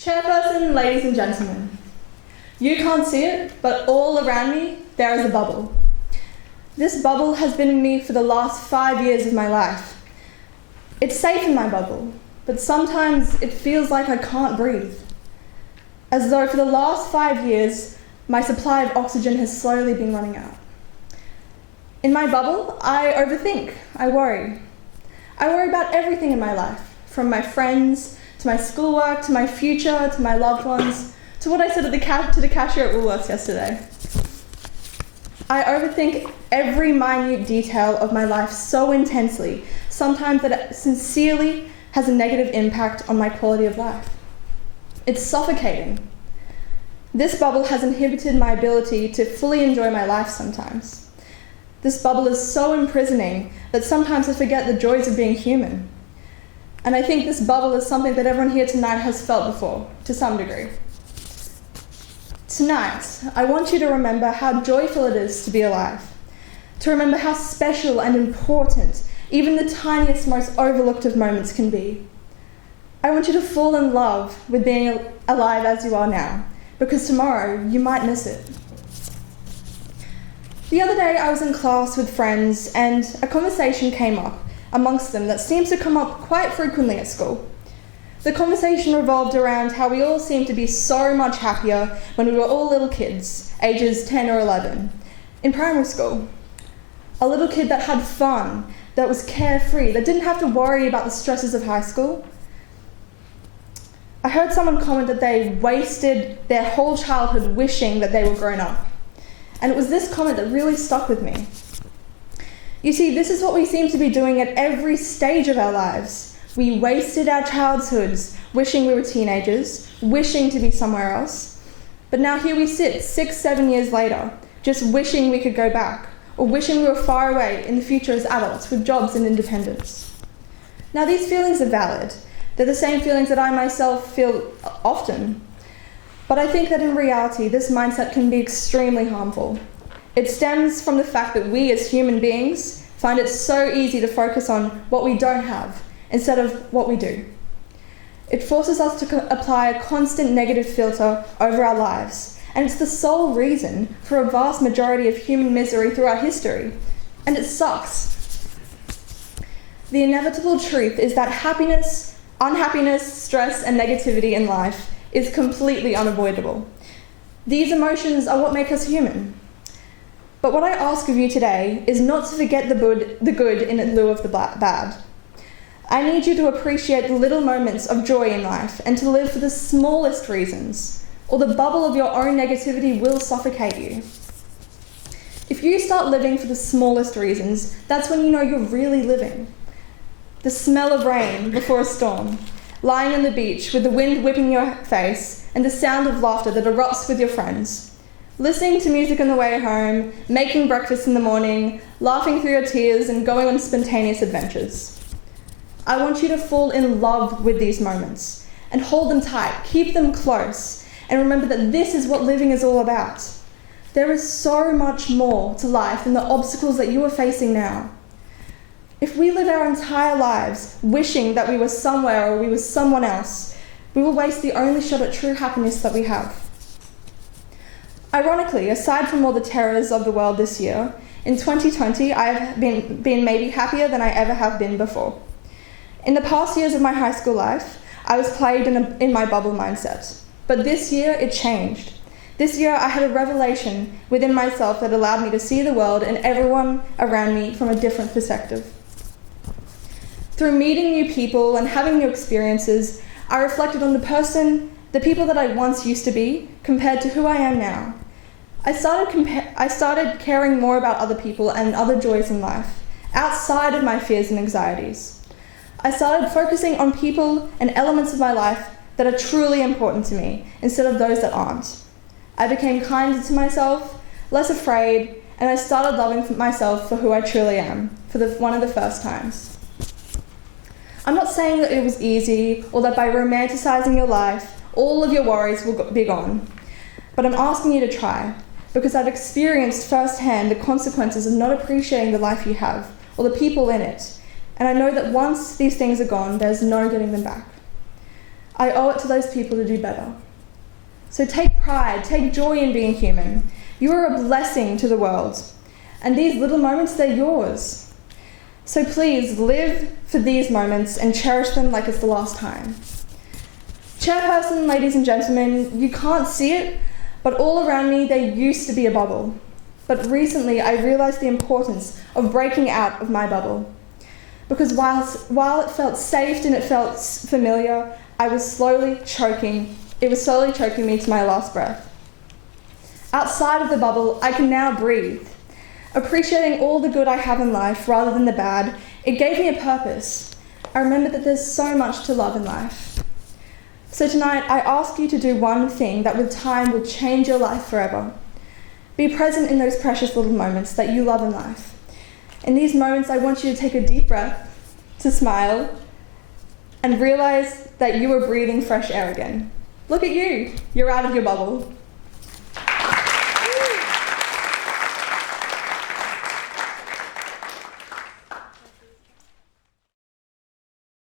Chairperson, ladies and gentlemen, you can't see it, but all around me, there is a bubble. This bubble has been in me for the last 5 years of my life. It's safe in my bubble, but sometimes it feels like I can't breathe. As though for the last 5 years, my supply of oxygen has slowly been running out. In my bubble, I overthink, I worry. I worry about everything in my life, from my friends, to my schoolwork, to my future, to my loved ones, to what I said to the cashier at Woolworths yesterday. I overthink every minute detail of my life so intensely, sometimes that it sincerely has a negative impact on my quality of life. It's suffocating. This bubble has inhibited my ability to fully enjoy my life sometimes. This bubble is so imprisoning that sometimes I forget the joys of being human. And I think this bubble is something that everyone here tonight has felt before, to some degree. Tonight, I want you to remember how joyful it is to be alive, to remember how special and important even the tiniest, most overlooked of moments can be. I want you to fall in love with being alive as you are now, because tomorrow you might miss it. The other day I was in class with friends and a conversation came up amongst them that seems to come up quite frequently at school. The conversation revolved around how we all seemed to be so much happier when we were all little kids, ages 10 or 11, in primary school. A little kid that had fun, that was carefree, that didn't have to worry about the stresses of high school. I heard someone comment that they wasted their whole childhood wishing that they were grown up. And it was this comment that really stuck with me. You see, this is what we seem to be doing at every stage of our lives. We wasted our childhoods wishing we were teenagers, wishing to be somewhere else. But now here we sit, 6, 7 years later, just wishing we could go back, or wishing we were far away in the future as adults with jobs and independence. Now these feelings are valid. They're the same feelings that I myself feel often. But I think that in reality, this mindset can be extremely harmful. It stems from the fact that we as human beings find it so easy to focus on what we don't have instead of what we do. It forces us to apply a constant negative filter over our lives, and it's the sole reason for a vast majority of human misery throughout history. And it sucks. The inevitable truth is that happiness, unhappiness, stress, and negativity in life is completely unavoidable. These emotions are what make us human. But what I ask of you today is not to forget the good in lieu of the bad. I need you to appreciate the little moments of joy in life and to live for the smallest reasons, or the bubble of your own negativity will suffocate you. If you start living for the smallest reasons, that's when you know you're really living. The smell of rain before a storm, lying on the beach with the wind whipping your face and the sound of laughter that erupts with your friends. Listening to music on the way home, making breakfast in the morning, laughing through your tears, and going on spontaneous adventures. I want you to fall in love with these moments and hold them tight, keep them close, and remember that this is what living is all about. There is so much more to life than the obstacles that you are facing now. If we live our entire lives wishing that we were somewhere or we were someone else, we will waste the only shot at true happiness that we have. Ironically, aside from all the terrors of the world this year, in 2020 I have been maybe happier than I ever have been before. In the past years of my high school life, I was plagued in my bubble mindset. But this year, it changed. This year, I had a revelation within myself that allowed me to see the world and everyone around me from a different perspective. Through meeting new people and having new experiences, I reflected on the people that I once used to be, compared to who I am now. I started caring more about other people and other joys in life, outside of my fears and anxieties. I started focusing on people and elements of my life that are truly important to me, instead of those that aren't. I became kinder to myself, less afraid, and I started loving myself for who I truly am, for one of the first times. I'm not saying that it was easy, or that by romanticizing your life, all of your worries will be gone. But I'm asking you to try, because I've experienced firsthand the consequences of not appreciating the life you have, or the people in it. And I know that once these things are gone, there's no getting them back. I owe it to those people to do better. So take pride, take joy in being human. You are a blessing to the world. And these little moments, they're yours. So please live for these moments and cherish them like it's the last time. Chairperson, ladies and gentlemen, you can't see it, but all around me there used to be a bubble. But recently I realised the importance of breaking out of my bubble. Because while it felt safe and it felt familiar, it was slowly choking me to my last breath. Outside of the bubble, I can now breathe. Appreciating all the good I have in life rather than the bad, it gave me a purpose. I remember that there's so much to love in life. So tonight, I ask you to do one thing that with time will change your life forever. Be present in those precious little moments that you love in life. In these moments, I want you to take a deep breath, to smile, and realize that you are breathing fresh air again. Look at you, you're out of your bubble.